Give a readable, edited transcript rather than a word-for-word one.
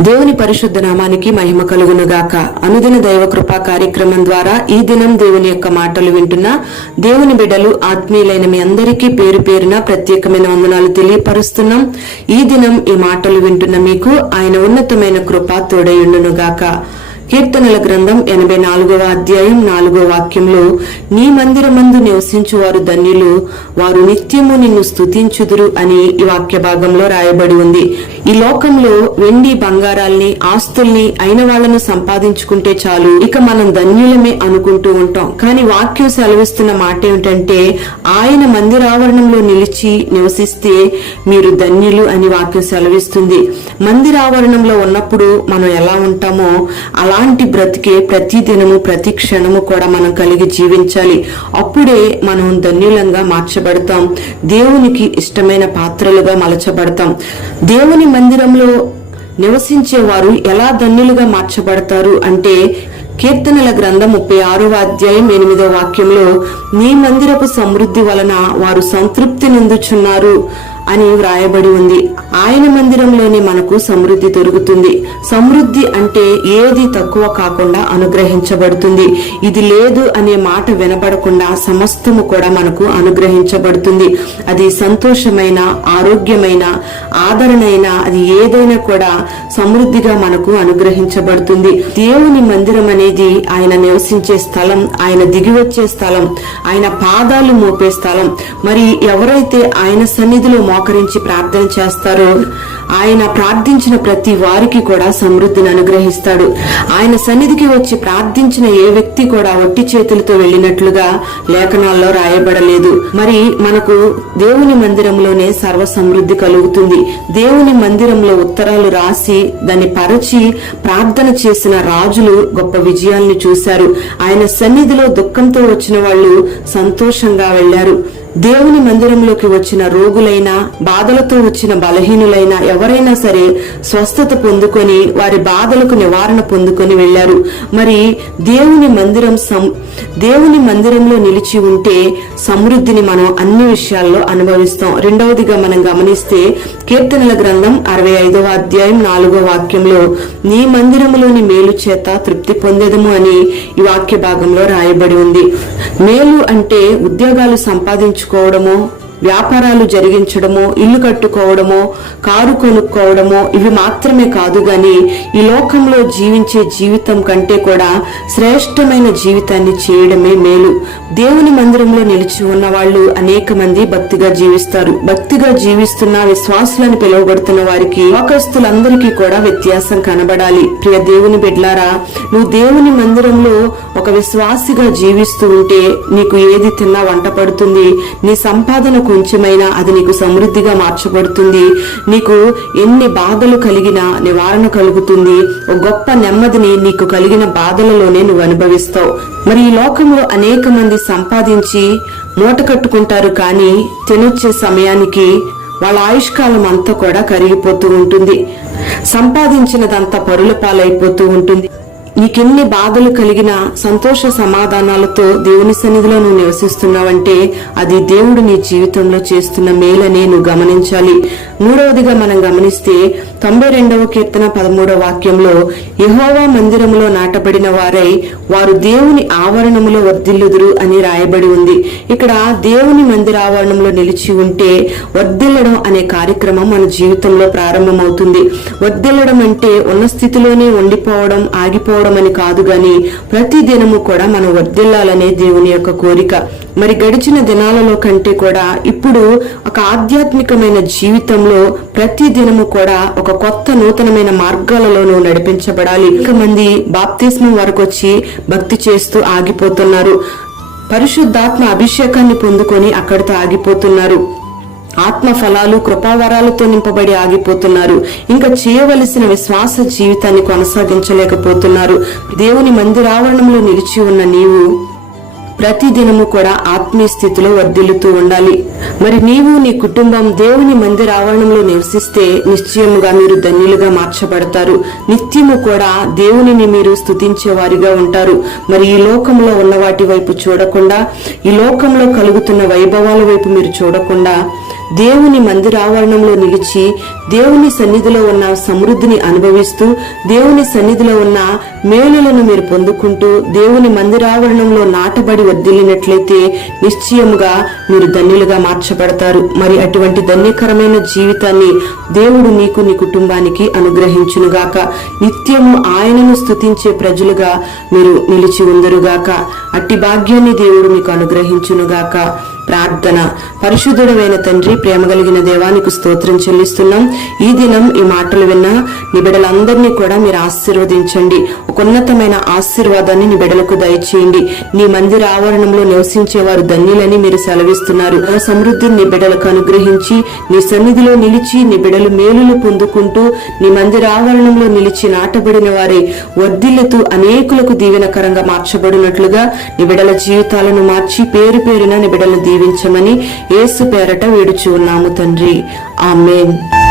దేవుని పరిశుద్ధ నామానికి మహిమ కలుగునుగాక. అనుదిన దైవ కృపా కార్యక్రమం ద్వారా ఈ దినం దేవుని యొక్క మాటలు వింటున్న దేవుని బిడ్డలు ఆత్మీయులైన మీ అందరికీ పేరు పేరున ప్రత్యేకమైన వందనాలు తెలియపరుస్తున్నాం. ఈ దినం ఈ మాటలు వింటున్న మీకు ఆయన ఉన్నతమైన కృప తోడయుండునుగాక. కీర్తనల గ్రంథం 84వ అధ్యాయం 4వ వాక్యంలో, నీ మందిరమందు నివసించు వారు ధన్యులు, వారు నిత్యము నిన్ను స్తుతించుదురు అని ఈ వాక్య భాగంలో రాయబడి ఉంది. ఈ లోకంలో వెండి బంగారాల్ని ఆస్తుల్ని అయిన వాళ్లను సంపాదించుకుంటే చాలు, ఇక మనం ధన్యులమే అనుకుంటూ ఉంటాం. కానీ వాక్యం సెలవిస్తున్న మాట ఏమిటంటే, ఆయన మందిరావరణంలో నిలిచి నివసిస్తే మీరు ధన్యులు అని వాక్యం సెలవిస్తుంది. మందిరావరణంలో ఉన్నప్పుడు మనం ఎలా ఉంటామో అలాంటి బ్రతికే ప్రతి దినము ప్రతి క్షణము కూడా మనం కలిగి జీవించాలి. అప్పుడే మనం ధన్యులంగా మార్చబడతాం, దేవునికి ఇష్టమైన పాత్రలుగా మలచబడతాం. దేవుని మందిరంలో నివసించే వారు ఎలా ధన్యులుగా మార్చబడతారు అంటే, కీర్తనల గ్రంథం 36వ అధ్యాయం 8వ వాక్యంలో, నీ మందిరపు సమృద్ధి వలన వారు సంతృప్తి నొందుచున్నారు అని వ్రాయబడి ఉంది. ఆయన మందిరంలోనే మనకు సమృద్ధి దొరుకుతుంది. సమృద్ధి అంటే ఏది తక్కువ కాకుండా అనుగ్రహించబడుతుంది. ఇది లేదు అనే మాట వినబడకుండా సమస్తము కూడా మనకు అనుగ్రహించబడుతుంది. అది సంతోషమైన, ఆరోగ్యమైన, ఆదరణైన, అది ఏదైనా కూడా సమృద్ధిగా మనకు అనుగ్రహించబడుతుంది. దేవుని మందిరం అనేది ఆయన నివసించే స్థలం, ఆయన దిగివచ్చే స్థలం, ఆయన పాదాలు మోపే స్థలం. మరి ఎవరైతే ఆయన సన్నిధిలో మోకరించి ప్రార్థన చేస్తారో ఆయన ప్రార్థించిన ప్రతి వారికి కూడా సమృద్ధిని అనుగ్రహిస్తాడు. ఆయన సన్నిధికి వచ్చి ప్రార్థించిన ఏ వ్యక్తి కూడా ఒట్టి చేతులతో వెళ్ళినట్లుగా లేఖనాల్లో రాయబడలేదు. మరి మనకు దేవుని మందిరంలోనే సర్వ సమృద్ధి కలుగుతుంది. దేవుని మందిరంలో ఉత్తరాలు రాసి దాన్ని పరచి ప్రార్థన చేసిన రాజులు గొప్ప విజయాల్ని చూశారు. ఆయన సన్నిధిలో దుఃఖంతో వచ్చిన వాళ్ళు సంతోషంగా వెళ్లారు. దేవుని మందిరంలోకి వచ్చిన రోగులైనా, బాధలతో వచ్చిన బలహీనులైనా ఎవరైనా సరే స్వస్థత పొందుకొని వారి బాధలకు నివారణ పొందుకొని వెళ్లారు. మరి దేవుని మందిరంలో నిలిచి ఉంటే సమృద్ధిని మనం అన్ని విషయాల్లో అనుభవిస్తాం. రెండవదిగా మనం గమనిస్తే, కీర్తనల గ్రంథం 65వ అధ్యాయం 4వ వాక్యంలో, నీ మందిరములోని మేలు చేత తృప్తి పొందేదము అని ఈ వాక్య భాగంలో రాయబడి ఉంది. మేలు అంటే ఉద్యోగాలు సంపాదించుకోవడమో, వ్యాపారాలు జరిగించడమో, ఇల్లు కట్టుకోవడమో, కారు కొనుక్కోవడమో ఇవి మాత్రమే కాదు గాని ఈ లోకంలో జీవించే జీవితం కంటే కూడా శ్రేష్టమైన జీవితాన్ని చేయడమే మేలు. దేవుని మందిరంలో నిలిచి ఉన్న వాళ్ళు అనేక మంది భక్తిగా జీవిస్తారు. భక్తిగా జీవిస్తున్న విశ్వాసులను పిలువబడుతున్న వారికి, లోకస్తులందరికీ కూడా వ్యత్యాసం కనబడాలి. ప్రియ దేవుని బిడ్లారా, నువ్వు దేవుని మందిరంలో ఒక విశ్వాసిగా జీవిస్తూ ఉంటే నీకు ఏది తిన్నా వంట పడుతుంది. నీ సంపాదన కొంచెమైనా అది నీకు సమృద్ధిగా మార్చబడుతుంది. నీకు ఎన్ని బాధలు కలిగినా నివారణ కలుగుతుంది. ఒక గొప్ప నెమ్మదిని నీకు కలిగిన బాధలలోనే నువ్వు అనుభవిస్తావు. మరి ఈ లోకంలో అనేక మంది సంపాదించి మూట కట్టుకుంటారు, కానీ తినొచ్చే సమయానికి వాళ్ళ ఆయుష్కాలం అంతా కూడా కరిగిపోతూ ఉంటుంది. సంపాదించినదంతా పరుల పాలైపోతూ ఉంటుంది. నీకెన్ని బాధలు కలిగినా సంతోష సమాధానాలతో దేవుని సన్నిధిలో నువ్వు నివసిస్తున్నావంటే అది దేవుడు నీ జీవితంలో చేస్తున్న మేలనే నువ్వు గమనించాలి. మూడవదిగా మనం గమనిస్తే 92వ కీర్తన 13వ వాక్యంలో, యెహోవా మందిరములో నాటబడిన వారై వారు దేవుని ఆవరణములో వర్ధిల్లుదురు అని రాయబడి ఉంది. ఇక్కడ దేవుని మందిర ఆవరణంలో నిలిచి ఉంటే వర్ధిల్లడం అనే కార్యక్రమం మన జీవితంలో ప్రారంభమవుతుంది. వర్ధిల్లడం అంటే ఉన్న స్థితిలోనే ఉండిపోవడం, ఆగిపోవడం అని కాదు గాని ప్రతి దినము కూడా మనం వర్ధిల్లాలనే దేవుని యొక్క కోరిక. మరి గడిచిన దినాలలో కంటే కూడా ఇప్పుడు ఒక ఆధ్యాత్మికమైన జీవితంలో ప్రతి దినము కూడా ఒక కొత్త నూతనమైన మార్గాలలో నువ్వు నడిపించబడాలి. మంది బాప్తిస్మం వరకు వచ్చి భక్తి చేస్తూ ఆగిపోతున్నారు. పరిశుద్ధాత్మ అభిషేకాన్ని పొందుకొని అక్కడితో ఆగిపోతున్నారు. ఆత్మ ఫలాలు, కృపావరాలతో నింపబడి ఆగిపోతున్నారు. ఇంకా చేయవలసిన విశ్వాస జీవితాన్ని కొనసాగించలేకపోతున్నారు. దేవుని మందిరావరణంలో నిలిచి ఉన్న నీవు ప్రతి దినము కూడా ఆత్మీయ స్థితిలో వర్ధిల్లుతూ ఉండాలి. మరి నీవు నీ కుటుంబం దేవుని మందిర ఆవరణంలో నివసిస్తే నిశ్చయముగా మీరు ధన్యులుగా మార్చబడతారు. నిత్యము కూడా దేవునిని మీరు స్తుతించే వారిగా ఉంటారు. మరి ఈ లోకంలో ఉన్న వాటి వైపు చూడకుండా, ఈ లోకంలో కలుగుతున్న వైభవాల వైపు మీరు చూడకుండా దేవుని మందిరావరణంలో నిలిచి దేవుని సన్నిధిలో ఉన్న సమృద్ధిని అనుభవిస్తూ దేవుని సన్నిధిలో ఉన్న మేలులను మీరు పొందుకుంటూ దేవుని మందిరావరణంలో నాటబడి వర్ధిల్లినట్లయితే నిశ్చయముగా మీరు ధన్యులుగా మార్చబడతారు. మరి అటువంటి ధన్యకరమైన జీవితాన్ని దేవుడు నీకు నీ కుటుంబానికి అనుగ్రహించునుగాక. నిత్యము ఆయనను స్తుతించే ప్రజలుగా మీరు నిలిచి ఉందరుగాక. అట్టి భాగ్యాన్ని దేవుడు మీకు అనుగ్రహించునుగాక. ప్రార్థన. పరిశుద్ధుడైన తండ్రి, ప్రేమ కలిగిన దేవానికి స్తోత్రం చెల్లిస్తున్నాం. ఈ దినం ఈ మాటలు విన్న నీ బిడ్డలందరినీ కూడా మీరు ఆశీర్వదించండి. ఒక ఉన్నతమైన ఆశీర్వాదాన్ని నీ బిడ్డలకు దయచేయండి. నీ మందిర ఆవరణంలో నివసించేవారు ధన్యులని మీరు సెలవిస్తున్నారు. ఆ సమృద్ధిని నీ బిడ్డలకు అనుగ్రహించి నీ సన్నిధిలో నిలిచి నీ బిడ్డలు మేలులు పొందుకుంటూ నీ మందిర ఆవరణంలో నిలిచి నాటబడిన వారే వర్ధిల్లుతూ అనేకులకు దీవెనకరంగా మార్చబడినట్లుగా నీ బిడ్డల జీవితాలను మార్చి పేరు పేరున నీ బిడ్డలను దీవించమని యేసు పేరట వేడుచు ఉన్నాము తండ్రి. ఆమేన్.